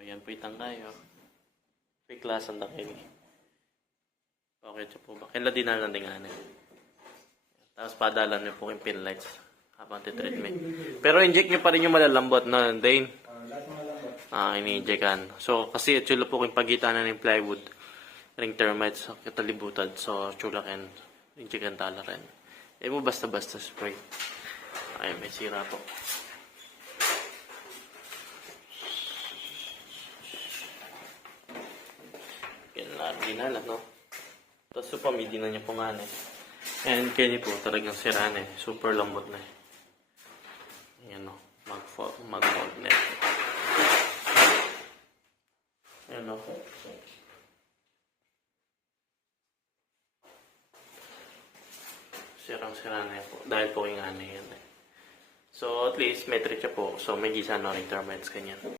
Ayan po itang kayo. May klase ang dakil. Okay siya po ba? Kaya din na lang din nga. Tapos padalan niyo po yung pin lights habang titreatment. Pero inject niyo pa rin yung malalambot na Dane. Lahat ng malambot. Ini-injectan. So, kasi chula po yung pagitan ng plywood, ring termites, katalibutan. So, chula ken injectan tala rin. Mo basta-basta spray. Ay, may sira po. Ginala, no? Tapos so, pamidi na niya po nga And kaya po, talagang sira na Super lambot na Ayan, no? Mag-mold na Ayan, no? Sirang-sira na po. Dahil po yung yan So, at least, metric siya po. So, may gisa na rin termites, ganyan.